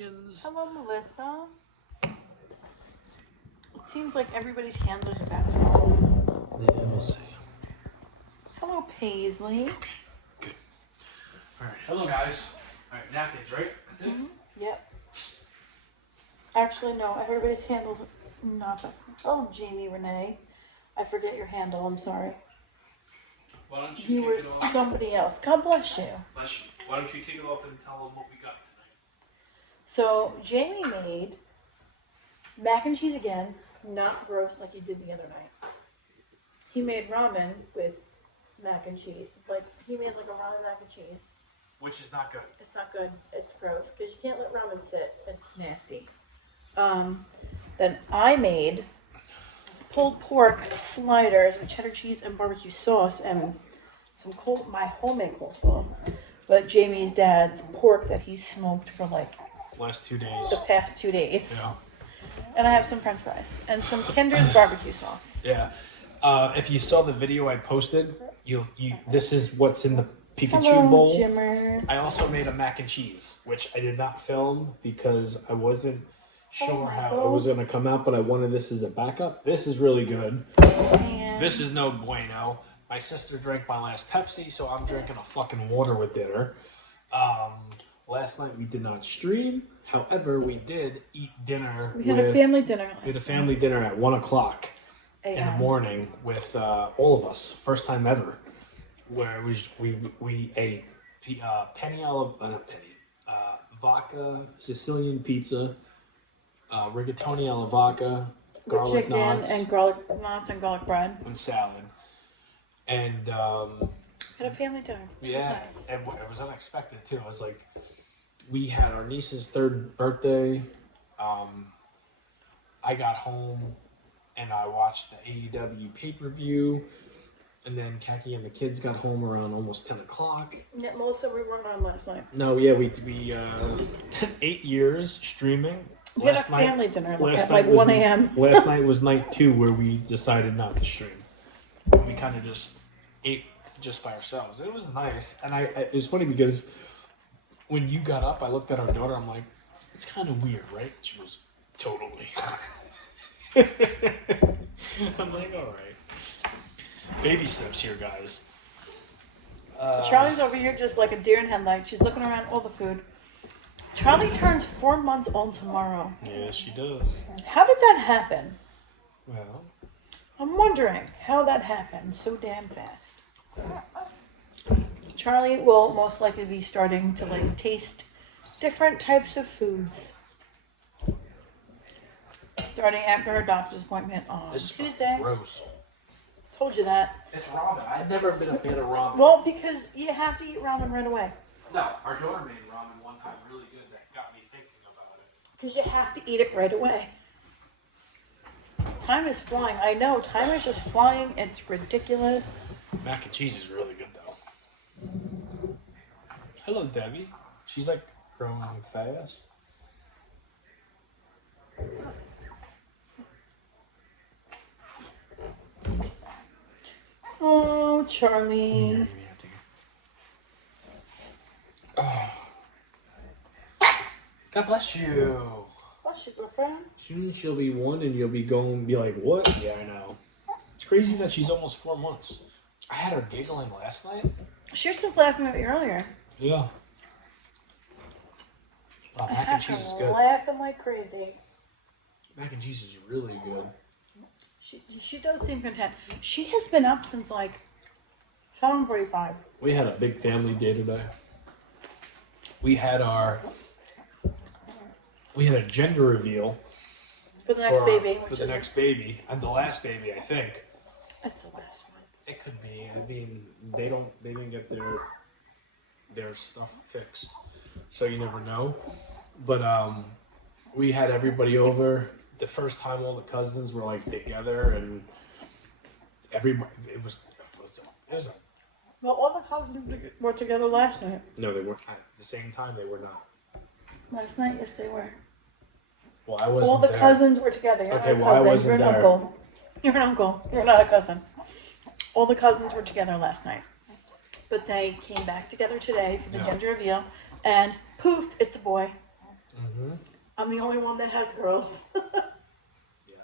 napkins. Hello, Melissa. It seems like everybody's handlers are back to normal. Yeah, we'll see. Hello, Paisley. Okay, good. All right, hello guys. All right, napkins, right? That's it? Yep. Actually, no, everybody's handles not back. Oh, Jamie Renee. I forget your handle, I'm sorry. Why don't You you were kick it off? somebody else. God bless you. Bless you. Why don't you kick it off and tell them what we got tonight? So, Jamie made mac and cheese again, not gross like he did the other night. He made ramen with mac and cheese. It's like, he made like a ramen mac and cheese. Which is not good. It's not good. It's gross because you can't let ramen sit. It's nasty. Then I made pulled pork sliders with cheddar cheese and barbecue sauce and my homemade coleslaw. But Jamie's dad's pork that he smoked for like Last 2 days. the past 2 days. Yeah. And I have some french fries and some Kinder's barbecue sauce. Yeah. If you saw the video I posted, you this is what's in the Pikachu Hello, bowl. Jimmer. I also made a mac and cheese, which I did not film because I wasn't sure how it was going to come out, but I wanted this as a backup. This is really good. And This is no bueno. My sister drank my last Pepsi, so I'm drinking a fucking water with dinner. Last night we did not stream. However, we did eat dinner. we had a family dinner. We had a family dinner at 1 o'clock in the morning with all of us. First time ever. Where we ate vodka Sicilian pizza, rigatoni alla vodka, garlic chicken knots, and garlic knots and garlic bread. and salad. And Had a family dinner. It was nice. and it was unexpected too. It was like we had our niece's 3rd birthday. I got home and I watched the AEW pay-per-view. And then Kaki and the kids got home around almost 10 o'clock. Yeah, Melissa, we weren't on last night. No, yeah, we 8 years streaming. We had a family dinner at like was 1 a.m. Last night was night 2 where we decided not to stream. We kind of just ate just by ourselves. It was nice. And it was funny because when you got up, I looked at our daughter. I'm like, it's kind of weird, right? She goes, totally. I'm like, all right. Baby steps here, guys. Charlie's over here just like a deer in headlights. She's looking around all the food. Charlie turns 4 months old tomorrow. Yeah, she does. How did that happen? Well, I'm wondering how that happened so damn fast. Charlie will most likely be starting to like taste different types of foods. Starting after her doctor's appointment on this is Tuesday. gross. Told you that. It's ramen. I've never been a fan of ramen. Well, because you have to eat ramen right away. No, our daughter made ramen one time really good that got me thinking about it. Because you have to eat it right away. Time is flying. I know, time is just flying. It's ridiculous. Mac and cheese is really good though. Hello, Debbie. She's like growing fast. Oh, Charlie. Oh. God bless you. Bless you, girlfriend. Soon she'll be 1 and you'll be like, what? Yeah, I know. It's crazy that she's almost 4 months. I had her giggling last night. She was just laughing at me earlier. Yeah. Wow, mac and cheese is good. Laughing like crazy. Mac and cheese is really good. She does seem content. She has been up since like 7:45. We had a big family day today. We had a gender reveal For the next baby. For the next baby. And the last baby, I think. It's the last one. It could be. I mean, they didn't get their stuff fixed. So you never know. But we had everybody over. The first time all the cousins were like together and everybody Well, all the cousins were together last night. No, they weren't at the same time. They were not. Last night, yes, they were. Well, I wasn't All the there. cousins were together. You're Okay, not a well, I cousin. wasn't You're an there. uncle. You're an uncle. You're not a cousin. All the cousins were together last night. But they came back together today for the gender reveal. And poof, it's a boy. Mm-hmm. I'm the only one that has girls. Yeah.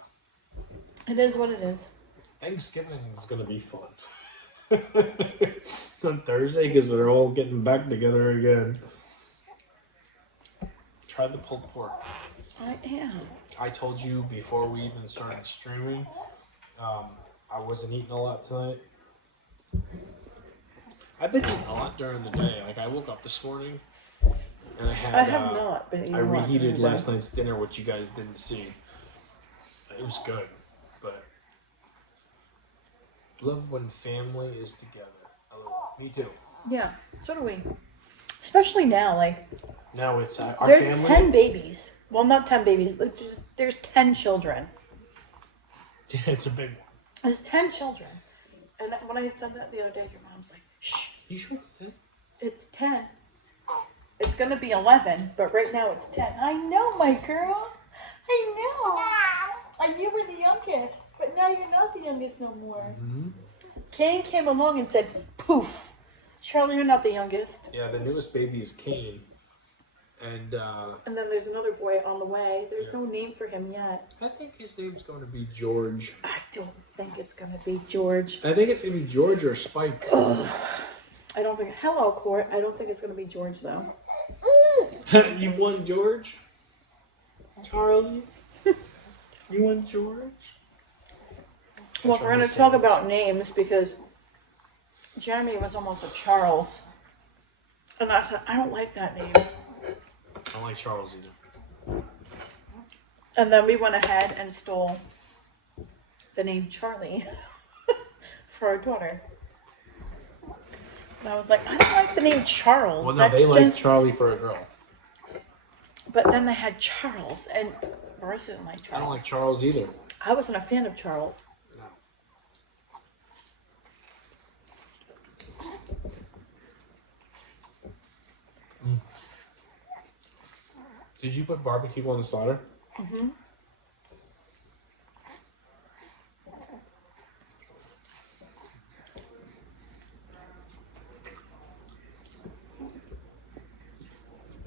It is what it is. Thanksgiving is gonna be fun. On Thursday, because we're all getting back together again. Try the pulled pork. I am. I told you before we even started streaming, I wasn't eating a lot tonight. I've been eating a lot during the day. Like, I woke up this morning and I have not been eating I a lot reheated during the last day. night's dinner, which you guys didn't see. It was good, but love when family is together. I love it. Me too. Yeah, so do we. Especially now, like, Now it's our there's family. 10 babies. Well, not 10 babies. Like, there's 10 children. Yeah, it's a big one. There's 10 children. And when I said that the other day, your mom's like, shh, You sure it's 10? it's 10. It's going to be 11, but right now it's 10. I know, my girl. I know. And you were the youngest, but now you're not the youngest no more. Mm-hmm. Kane came along and said, poof. Charlie, you're not the youngest. Yeah, the newest baby is Kane. And then there's another boy on the way. There's no name for him yet. I think his name's going to be George. I don't think it's going to be George. I think it's going to be George or Spike. I don't think... Hello, Court. I don't think it's going to be George, though. You want George? Charlie? You want George? Well, we're going to talk about names because Jeremy was almost a Charles. And I said, I don't like that name. I don't like Charles either. And then we went ahead and stole the name Charlie for our daughter. And I was like, I don't like the name Charles. Well, no, That's they like just... Charlie for a girl. But then they had Charles, and Marissa didn't like Charles. I don't like Charles either. I wasn't a fan of Charles. No. Did you put barbecue on the starter? Mm-hmm.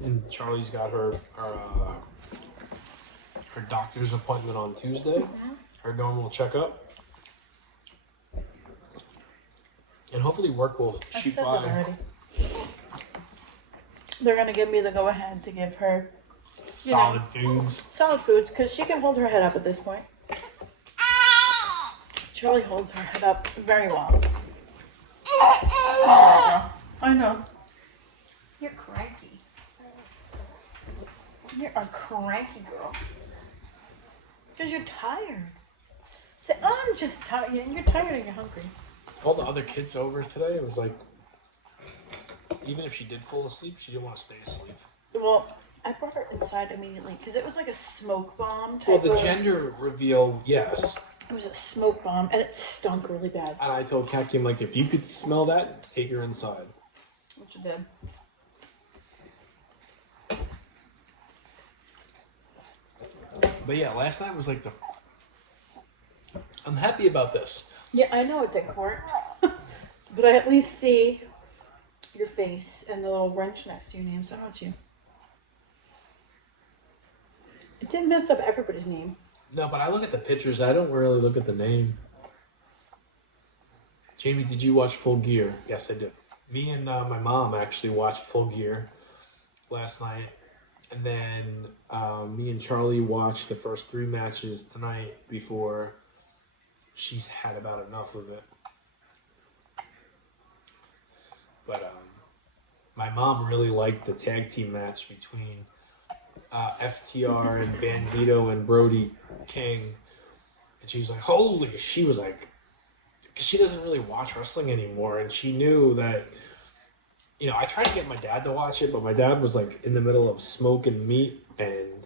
And Charlie's got her doctor's appointment on Tuesday. Her normal checkup. And hopefully work will I shoot said that by. already. They're going to give me the go-ahead to give her, you Solid know, foods. solid foods, because she can hold her head up at this point. Charlie holds her head up very well. I know. You're cranky. You're a cranky girl. Because you're tired. Say, oh, I'm just tired. You're tired and you're hungry. All the other kids over today, it was like, even if she did fall asleep, she didn't want to stay asleep. Well, I brought her inside immediately because it was like a smoke bomb type Well, the of... gender reveal, yes. It was a smoke bomb and it stunk really bad. And I told Kaki, I'm like, if you could smell that, take her inside. Which I did. But yeah, last night was like the... I'm happy about this. Yeah, I know it did, Court. But I at least see your face and the little wrench next to your name, so I know it's you. It didn't mess up everybody's name. No, but I look at the pictures. I don't really look at the name. Jamie, did you watch Full Gear? Yes, I did. Me and my mom actually watched Full Gear last night. And then me and Charlie watched the first 3 matches tonight before she's had about enough of it. But my mom really liked the tag team match between FTR and Bandito and Brody King. And she was like, holy, she was like, because she doesn't really watch wrestling anymore. And she knew that, you know, I tried to get my dad to watch it, but my dad was like in the middle of smoking meat and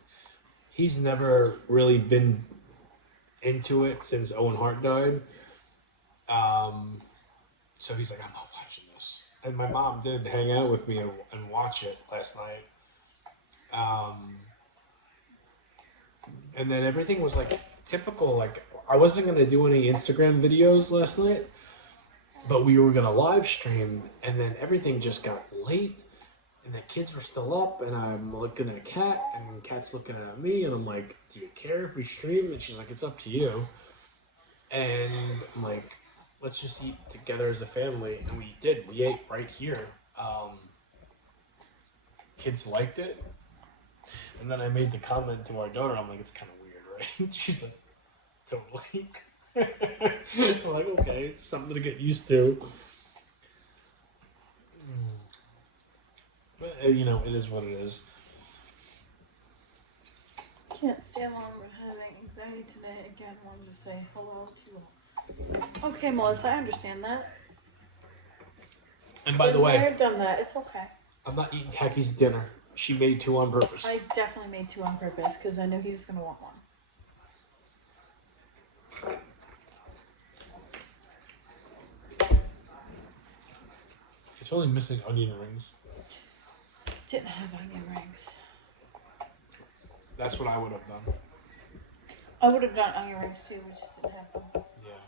he's never really been into it since Owen Hart died. So he's like, I'm not watching this. And my mom did hang out with me and watch it last night. And then everything was like typical. Like I wasn't going to do any Instagram videos last night, but we were going to live stream, and then everything just got late. And the kids were still up, and I'm looking at Kat, and Kat's looking at me, and I'm like, do you care if we stream? And she's like, it's up to you. And I'm like, let's just eat together as a family. And we did. We ate right here. Kids liked it. And then I made the comment to our daughter, I'm like, it's kind of weird, right? She's like, totally. I'm like, okay, it's something to get used to. But, you know, it is what it is. Can't stand longer having anxiety today. Again, wanted to say hello to you all. Okay, Melissa, I understand that. And by the way, I've done that. It's okay. I'm not eating Kaki's dinner. She made 2 on purpose. I definitely made 2 on purpose because I knew he was going to want one. It's only missing onion rings. Didn't have onion rings. That's what I would have done. I would have done onion rings too, we just didn't have them. Yeah.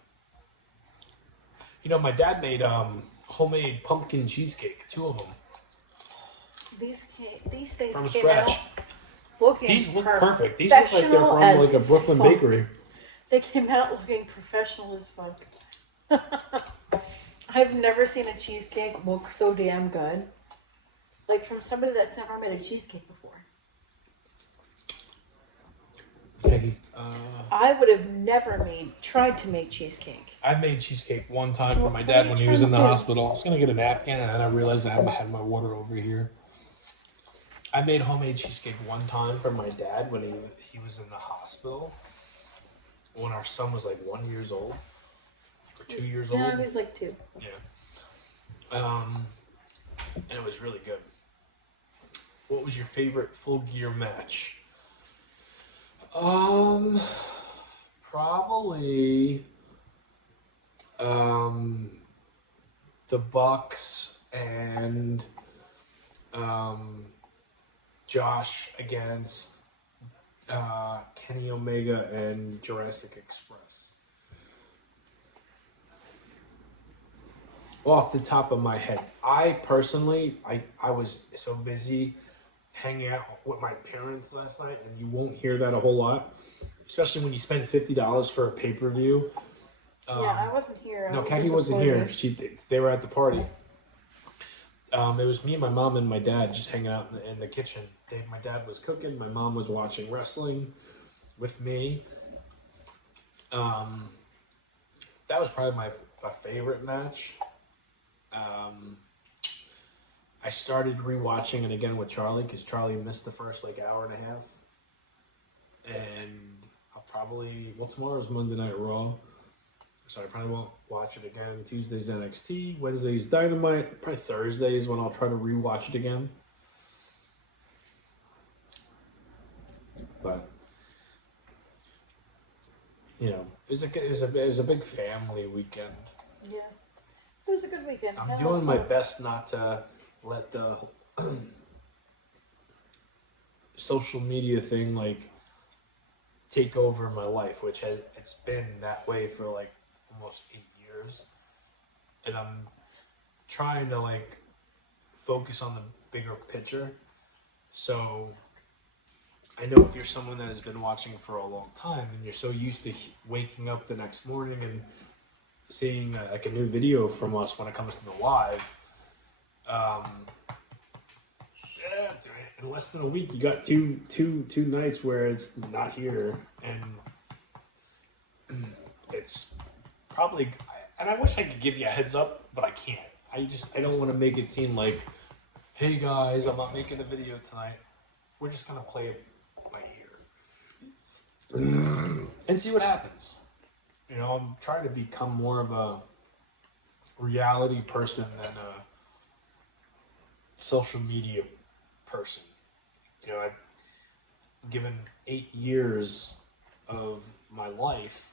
You know, my dad made homemade pumpkin cheesecake, 2 of them. These things From came scratch. out looking These look perfect. These look like they're from like a Brooklyn bakery. They came out looking professional as fuck. I've never seen a cheesecake look so damn good. Like from somebody that's never made a cheesecake before. Peggy, I would have never tried to make cheesecake. I made cheesecake one time for my dad when he was in the hospital. I was going to get a napkin, and then I realized I had my water over here. I made homemade cheesecake one time for my dad when he was in the hospital. When our son was like 1 year old. Or 2 years old. Yeah, he's like 2. Yeah. And it was really good. What was your favorite Full Gear match? Probably the Bucks and Josh against Kenny Omega and Jurassic Express. Off the top of my head, I personally, I was so busy hanging out with my parents last night, and you won't hear that a whole lot, especially when you spend $50 for a pay-per-view. Yeah, I wasn't here. No, Kathy wasn't here. They were at the party. It was me and my mom and my dad just hanging out in the kitchen. My dad was cooking. My mom was watching wrestling with me. That was probably my favorite match. I started rewatching it again with Charlie because Charlie missed the first like hour and a half. And I'll probably, tomorrow's Monday Night Raw. So I probably won't watch it again. Tuesday's NXT, Wednesday's Dynamite, probably Thursdays when I'll try to rewatch it again. But you know, it was a big family weekend. Yeah, it was a good weekend. I'm doing my best not to let the social media thing like take over my life, which it's been that way for like almost 8 years, and I'm trying to like focus on the bigger picture. So I know if you're someone that has been watching for a long time and you're so used to waking up the next morning and seeing like a new video from us when it comes to the live, in less than a week you got two nights where it's not here, and it's probably, and I wish I could give you a heads up, but I can't. I don't want to make it seem like, hey guys, I'm not making a video tonight. We're just gonna play it by ear and see what happens. You know, I'm trying to become more of a reality person than a social media person. You know, I've given 8 years of my life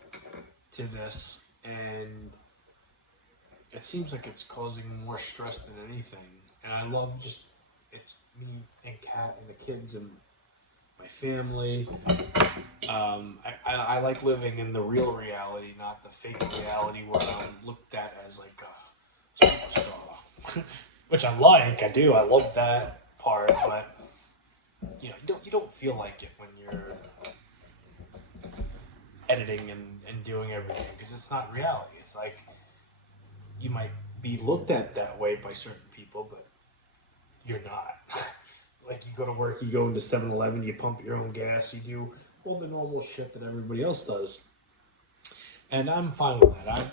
to this, and it seems like it's causing more stress than anything. And I love just, it's me and Kat and the kids and my family. I like living in the real reality, not the fake reality where I'm looked at as like a superstar. Which I like, I do, I love that. part, but you don't feel like it when you're editing and doing everything because it's not reality. It's like you might be looked at that way by certain people, but you're not. Like you go to work, you go into 7-Eleven, you pump your own gas, you do all the normal shit that everybody else does. And I'm fine with that.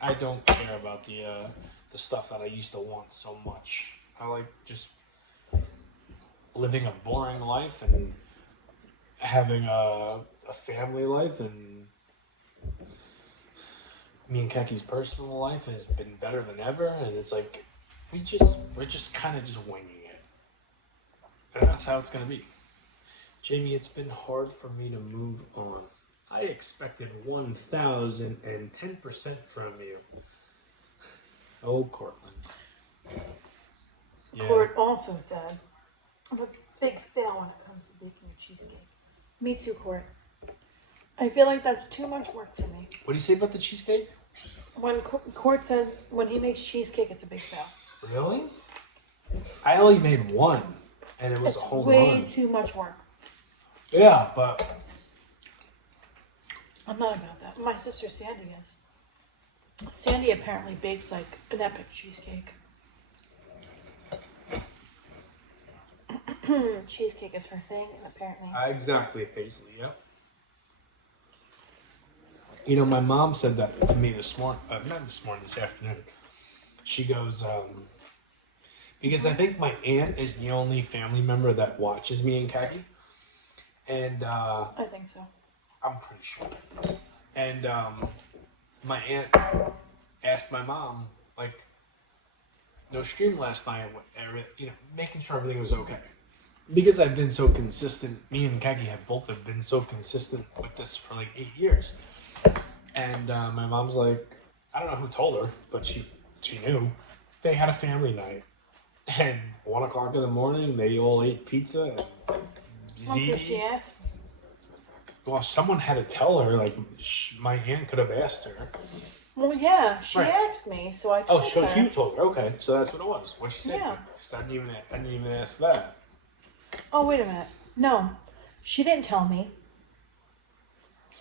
I don't care about the stuff that I used to want so much. I like just living a boring life and having a family life, and me and Keki's personal life has been better than ever, and it's like we're just kind of just winging it, and that's how it's gonna be. Jamie, it's been hard for me to move on. I expected 1,010% from you. Oh, Cortland. Yeah. Court also said, I'm a big fail when it comes to baking a cheesecake. Me too, Court. I feel like that's too much work for me. What do you say about the cheesecake? When Court said when he makes cheesecake, it's a big fail. Really? I only made one, and it was a whole way too much work. Yeah, but I'm not about that. My sister Sandy is. Sandy apparently bakes like an epic cheesecake. Cheesecake is her thing, and apparently. Exactly, Paisley. Yep. My mom said that to me this morning. Not this morning, this afternoon. She goes, because I think my aunt is the only family member that watches me and Kaki. And I think so. I'm pretty sure. And my aunt asked my mom, like, no stream last night, making sure everything was okay. Because I've been so consistent, me and Kaki have been so consistent with this for like 8 years. And my mom's like, I don't know who told her, but she knew. They had a family night. And 1 o'clock in the morning, they all ate pizza and Because she asked me. Well, someone had to tell her. Like, my aunt could have asked her. Well, yeah, she asked me, so I told her. Oh, so you told her. Okay, so that's what it was. What she said. Yeah. Because I didn't even ask that. Oh, wait a minute. No, she didn't tell me.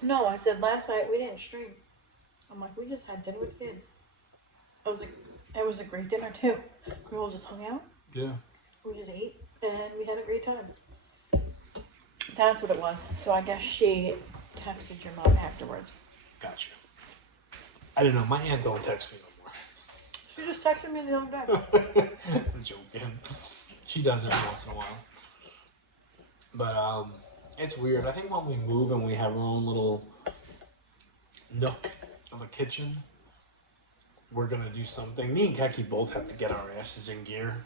No, I said last night we didn't stream. I'm like, we just had dinner with kids. It was a great dinner too. We all just hung out. Yeah. We just ate and we had a great time. That's what it was. So I guess she texted your mom afterwards. Gotcha. I don't know. My aunt don't text me no more. She just texted me the other day. I'm joking. She does every once in a while. But it's weird. I think when we move and we have our own little nook of a kitchen, we're gonna do something. Me and Keki both have to get our asses in gear.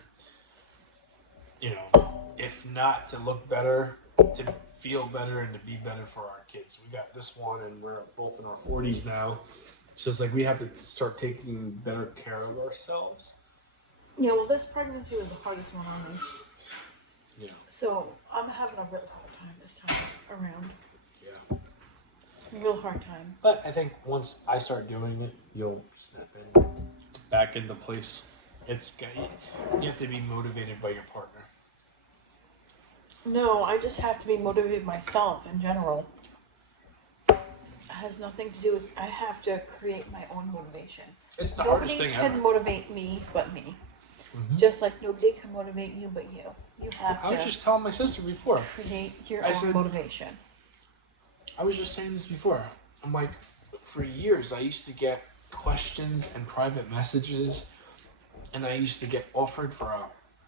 If not to look better, to feel better and to be better for our kids. We got this one and we're both in our 40s now. So it's like we have to start taking better care of ourselves. Yeah, well, this pregnancy was the hardest one on me. Yeah. So I'm having a real hard time this time around. Yeah. A real hard time. But I think once I start doing it, you'll snap in back into place. You have to be motivated by your partner. No, I just have to be motivated myself in general. It has nothing to do with. I have to create my own motivation. It's the hardest thing ever. Nobody can motivate me but me. Mm-hmm. Just like nobody can motivate you but you. You have to. I was just telling my sister before. Create your own motivation. I was just saying this before. I'm like, for years I used to get questions and private messages, and I used to get offered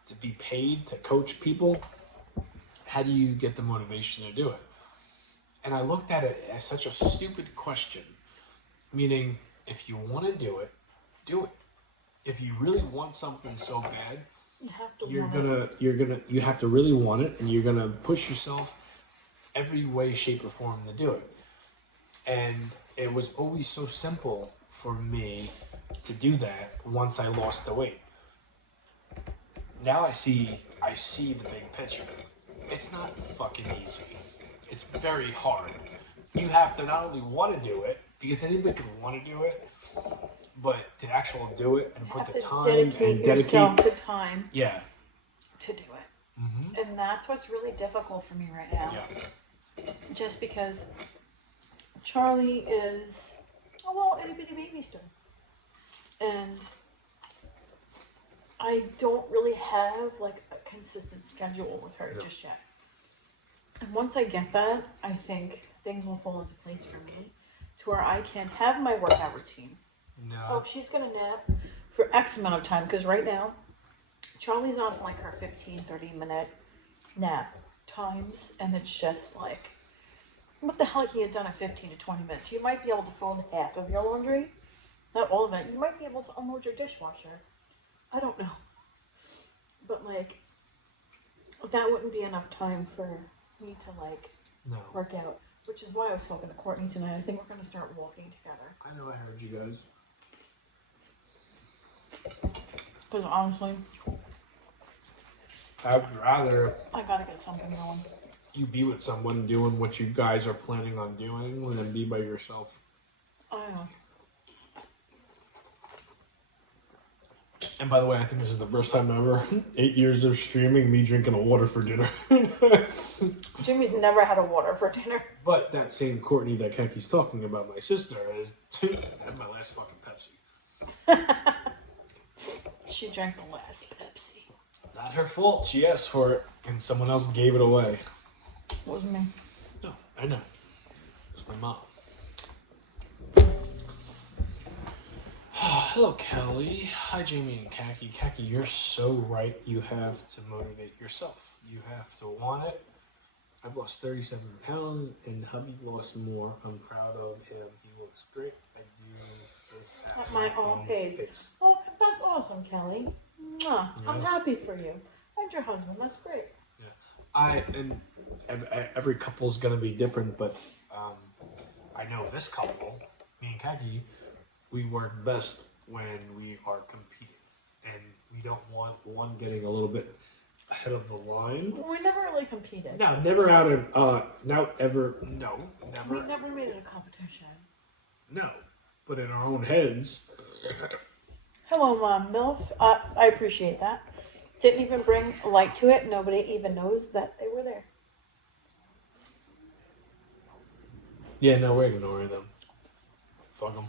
to be paid to coach people. How do you get the motivation to do it? And I looked at it as such a stupid question. Meaning, if you want to do it, do it. If you really want something so bad, you have to really want it, and you're gonna push yourself every way, shape, or form to do it. And it was always so simple for me to do that once I lost the weight. Now I see the big picture. It's not fucking easy. It's very hard. You have to not only want to do it, because anybody can want to do it, but to actually do it and put the time and dedicate yourself the time to do it. And that's what's really difficult for me right now. Yeah. Just because Charlie is a little itty bitty baby still. And I don't really have like a consistent schedule with her just yet. And once I get that, I think things will fall into place for me to where I can have my workout routine. No. Oh, she's gonna nap for X amount of time because right now Charlie's on like her 15-30 minute nap times, and it's just like, what the hell he had done in 15 to 20 minutes? You might be able to fold half of your laundry, not all of it. You might be able to unload your dishwasher. I don't know. But like, that wouldn't be enough time for me to like work out. Which is why I was talking to Courtney tonight. I think we're going to start walking together. I know, I heard you guys. Because honestly, I'd rather I gotta get something going. you be with someone doing what you guys are planning on doing than be by yourself. I know. And by the way, I think this is the first time ever, 8 years of streaming, me drinking a water for dinner. Jimmy's never had a water for dinner. But that same Courtney that Keki's talking about, my sister, is had my last fucking Pepsi. She drank the last Pepsi. Not her fault. She asked for it, and someone else gave it away. It wasn't me. No, I know. It's my mom. Hello, Kelly. Hi, Jamie and Kaki. Kaki, you're so right. You have to motivate yourself. You have to want it. I've lost 37 pounds, and hubby lost more. I'm proud of him. He looks great. I do. At my own pace. Oh, that's awesome, Kelly. Mwah. Yeah. I'm happy for you. And your husband. That's great. Yeah. And every couple's gonna be different, but I know this couple, me and Kaki, we work best when we are competing, and we don't want one getting a little bit ahead of the line. We never really competed. No, never out of never. We never made it a competition. No, but in our own heads. Hello, Mom MILF. I appreciate that. Didn't even bring a light to it. Nobody even knows that they were there. Yeah, no, we're ignoring them. Fuck them.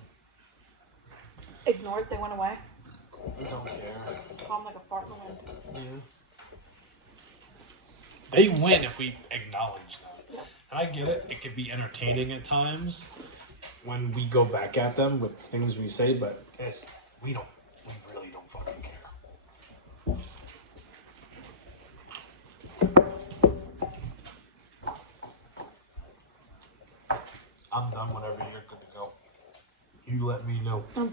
Ignored, they went away. We don't care. Calm like a fart in the wind. Yeah. They win if we acknowledge them. Yeah. And I get it. It could be entertaining at times when we go back at them with things we say, but we really don't fucking care. I'm done whenever you're good to go. You let me know. You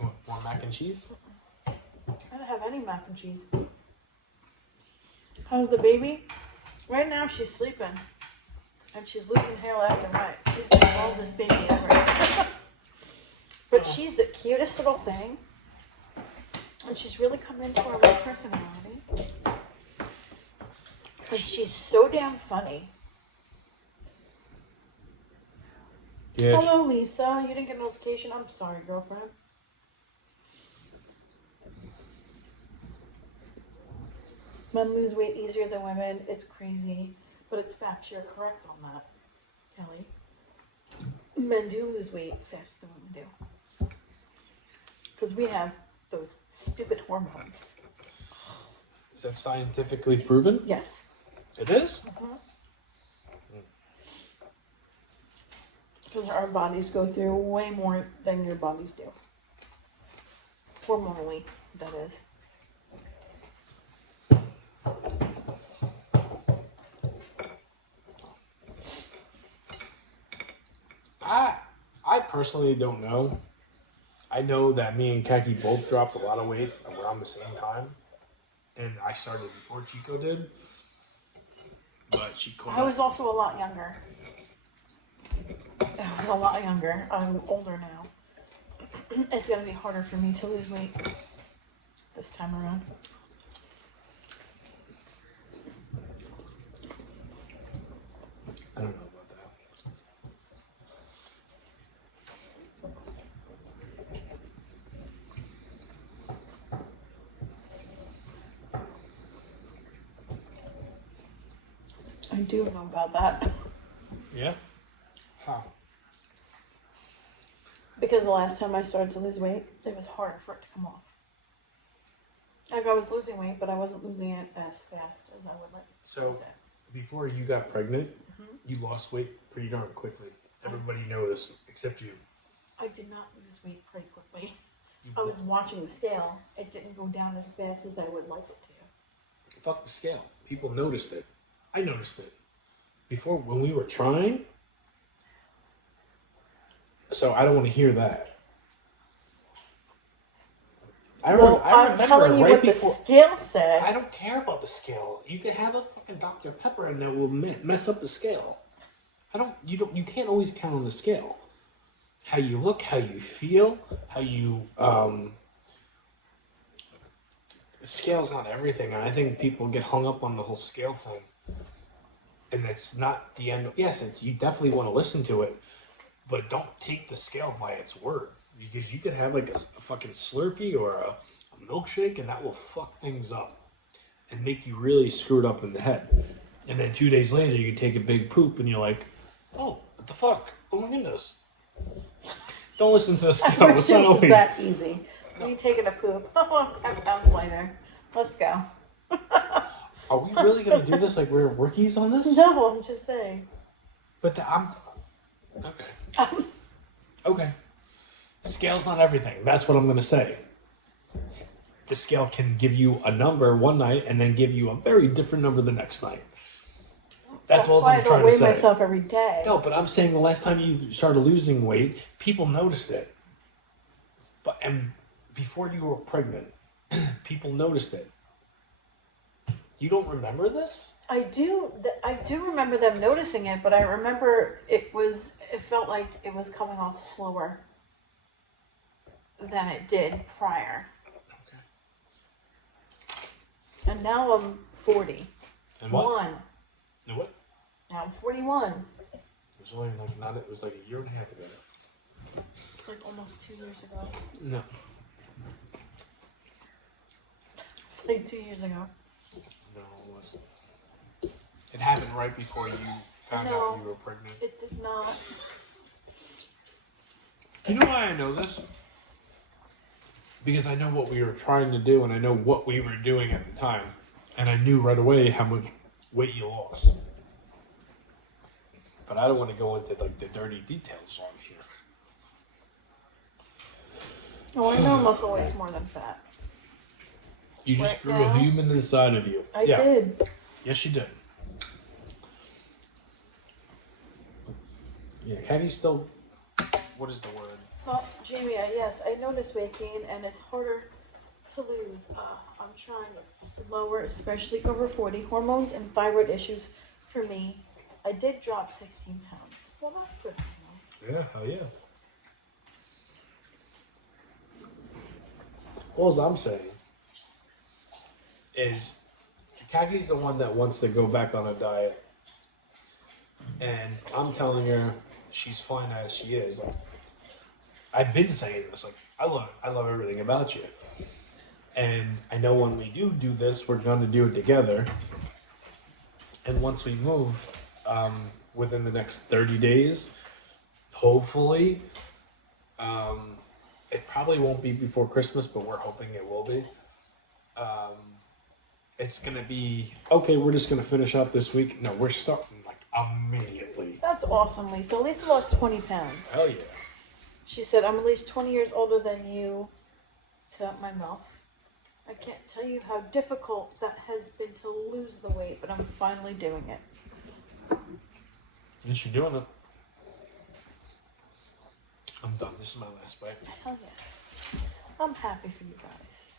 want more mac and cheese? I don't have any mac and cheese. How's the baby? Right now she's sleeping. And she's losing hair left and right. She's the smallest baby ever. But she's the cutest little thing. And she's really come into her little personality. And she's so damn funny. Yeah. Hello, Lisa. You didn't get a notification? I'm sorry, girlfriend. Men lose weight easier than women. It's crazy. But it's facts. You're correct on that, Kelly. Men do lose weight faster than women do. Because we have those stupid hormones. Is that scientifically proven? Yes. It is? Mm-hmm. Because our bodies go through way more than your bodies do. Hormonally, that is. I personally don't know. I know that me and Kaki both dropped a lot of weight around the same time. And I started before Chico did. But she caught I was also a lot younger. I was a lot younger. I'm older now. It's going to be harder for me to lose weight this time around. I don't know about that. I do know about that. Yeah? How? Because the last time I started to lose weight, it was harder for it to come off. Like, I was losing weight, but I wasn't losing it as fast as I would like to So, lose it. before you got pregnant, you lost weight pretty darn quickly. Everybody noticed, except you. I did not lose weight pretty quickly. I was watching the scale. It didn't go down as fast as I would like it to. Fuck the scale. People noticed it. I noticed it. Before, when we were trying, so I don't want to hear that. I I'm remember telling you right what before, the scale said. I don't care about the scale. You can have a fucking Dr. Pepper and that will mess up the scale. You can't always count on the scale. How you look, how you feel, how you, the scale's not everything. And I think people get hung up on the whole scale thing. And it's not the end. Yes, you definitely want to listen to it, but don't take the scale by its word. Because you could have like a fucking Slurpee or a milkshake, and that will fuck things up and make you really screwed up in the head. And then 2 days later, you take a big poop, and you're like, "Oh, what the fuck? Oh my goodness!" Don't listen to the scale. I wish It's it not was always that easy. Me taking a poop. 10 pounds later. Let's go. Are we really gonna do this? Like we're rookies on this? No, I'm just saying. But I'm okay. Okay. The scale's not everything. That's what I'm gonna say. The scale can give you a number one night and then give you a very different number the next night. That's what why I'm I trying don't to weigh say. myself every day. No, but I'm saying the last time you started losing weight, people noticed it. And before you were pregnant, people noticed it. You don't remember this? I do remember them noticing it, but I remember it felt like it was coming off slower than it did prior. Okay. And now I'm 40. And what? One. And what? Now I'm 41. It was only like not. It was like a year and a half ago. It's like almost 2 years ago. No. It's like 2 years ago. No, it wasn't. It happened right before you found out you were pregnant. It did not. You know why I know this? Because I know what we were trying to do and I know what we were doing at the time. And I knew right away how much weight you lost. But I don't want to go into like the dirty details on here. Oh, I know muscle weighs more than fat. You just Right grew now? a human inside of you. I did. Yes, you did. Yeah, Caddy's still. What is the word? Well, Jamie, yes, I noticed weight gain, and it's harder to lose. I'm trying. It's slower, especially over 40. Hormones and thyroid issues for me. I did drop 16 pounds. Well, that's good. Yeah, hell yeah. All I'm saying is Kaki's the one that wants to go back on a diet. And I'm telling her she's fine as she is. Like, I've been saying this, like, I love everything about you. And I know when we do this, we're going to do it together. And once we move, within the next 30 days, hopefully, it probably won't be before Christmas, but we're hoping it will be. It's going to be, okay, we're just going to finish up this week. No, we're starting like immediately. That's awesome, Lisa. Lisa lost 20 pounds. Hell yeah. She said, I'm at least 20 years older than you, to my mouth. I can't tell you how difficult that has been to lose the weight, but I'm finally doing it. At least you're doing it. I'm done. This is my last bite. Hell yes. I'm happy for you guys.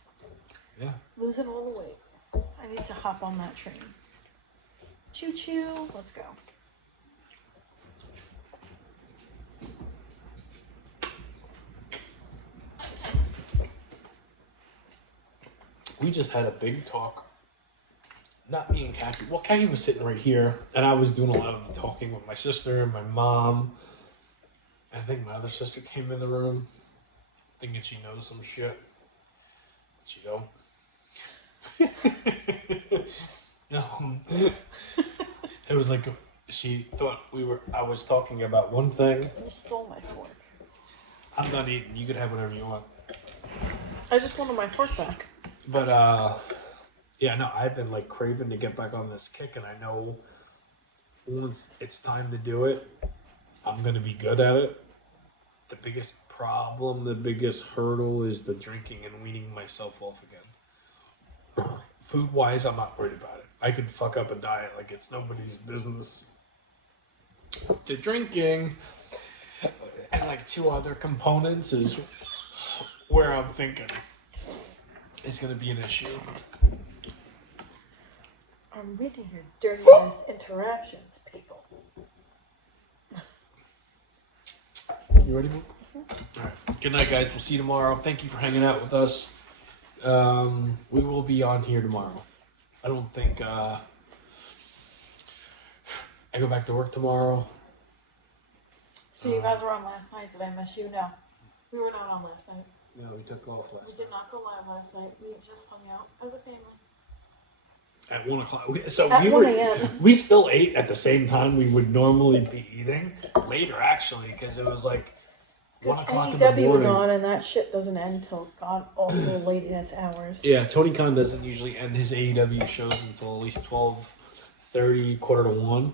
Yeah. Losing all the weight. I need to hop on that train. Choo choo. Let's go. We just had a big talk. Not me and Kathy. Well, Kathy was sitting right here, and I was doing a lot of the talking with my sister and my mom. And I think my other sister came in the room, thinking she knows some shit. She don't. It was like she thought I was talking about one thing. You stole my fork. I'm done eating. You can have whatever you want. I just wanted my fork back. But yeah, no, I've been like craving to get back on this kick, and I know once it's time to do it, I'm gonna be good at it. The biggest problem, the biggest hurdle is the drinking and weaning myself off again. Food wise, I'm not worried about it. I could fuck up a diet like it's nobody's business. The drinking and like 2 other components is where I'm thinking is going to be an issue. I'm reading your dirtiness interactions, people. You ready? All right. Good night, guys. We'll see you tomorrow. Thank you for hanging out with us. We will be on here tomorrow. I don't think I go back to work tomorrow. So you guys were on last night. Did I miss you? No. We were not on last night. No, we took off last We did not go live last night. We just hung out as a family. at 1 o'clock. So At we 1 were. a.m. We still ate at the same time we would normally be eating. Later, actually, because it was like 1 o'clock in the morning. AEW was on, and that shit doesn't end till god awful late-ass hours. Yeah, Tony Khan doesn't usually end his AEW shows until at least 12:30, quarter to 1.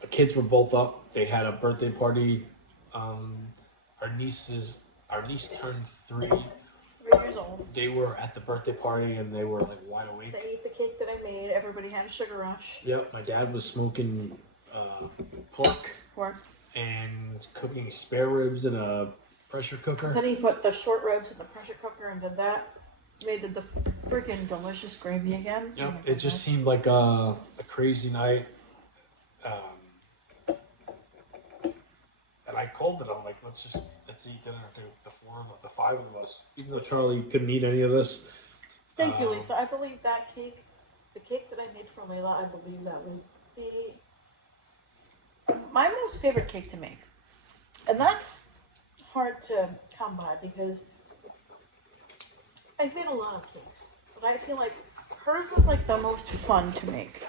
The kids were both up. They had a birthday party. Our niece turned 3. 3 years old. They were at the birthday party and they were like wide awake. They ate the cake that I made. Everybody had a sugar rush. Yep, my dad was smoking pork Or and cooking spare ribs in a pressure cooker. then he put the short ribs in the pressure cooker and did that. Made the freaking delicious gravy again. Yep, Oh my it just goodness. seemed like a crazy night. And I called it. I'm like, let's eat dinner. The 5 of us. Even though Charlie couldn't eat any of this. Thank you, Lisa. I believe that cake, the cake that I made for Layla, I believe that was my most favorite cake to make. And that's hard to come by because I've made a lot of cakes. But I feel like hers was like the most fun to make.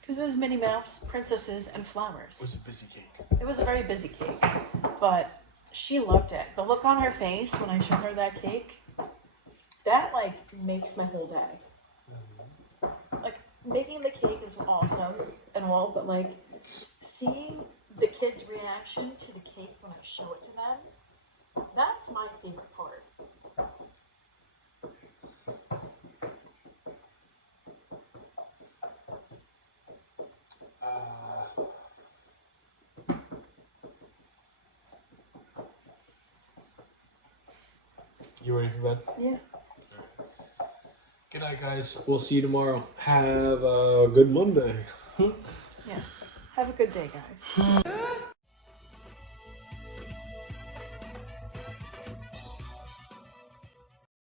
Because it was Minnie Mouse, princesses, and flowers. It was a busy cake. It was a very busy cake. But she loved it. The look on her face when I showed her that cake, that like makes my whole day. Like making the cake is awesome and all, but like seeing the kids' reaction to the cake when I show it to them, that's my favorite part. You ready for bed? Yeah. Good night, guys. We'll see you tomorrow. Have a good Monday. Yes. Have a good day, guys.